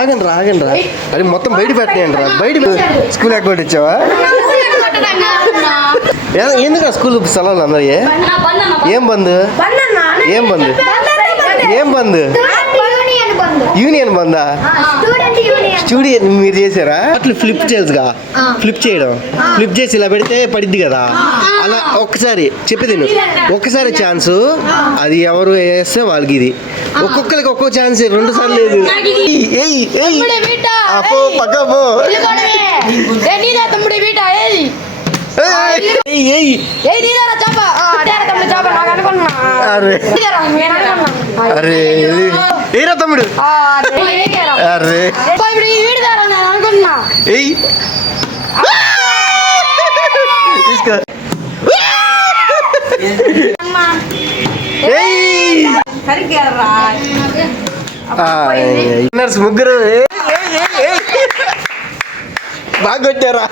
ఆగండి రా అది మొత్తం బయట పెట్టండి రా. బయట స్కూల్ అకౌంట్ ఇచ్చావా? ఎందుకు స్కూల్ స్థలాలు అందరూ ఏం బంద్ యూనియన్ బందా? స్టూడియో మీరు చేశారా? అట్లా ఫ్లిప్ చేయగా ఫ్లిప్ చేయడం ఫ్లిప్ చేసి ఇలా పెడితే పడిద్ది కదా, అలా ఒక్కసారి చెప్పేది ఒక్కసారి ఛాన్స్, అది ఎవరు వేస్తే వాళ్ళకి ఇది. ఒక్కొక్కరికి ఒక్కొక్క ఛాన్స్, 2 సార్లు లేదు. పక్క పో. అరే ఏరా తమ్ముడు, అరే ముగ్గురు బాగా కొట్టారా?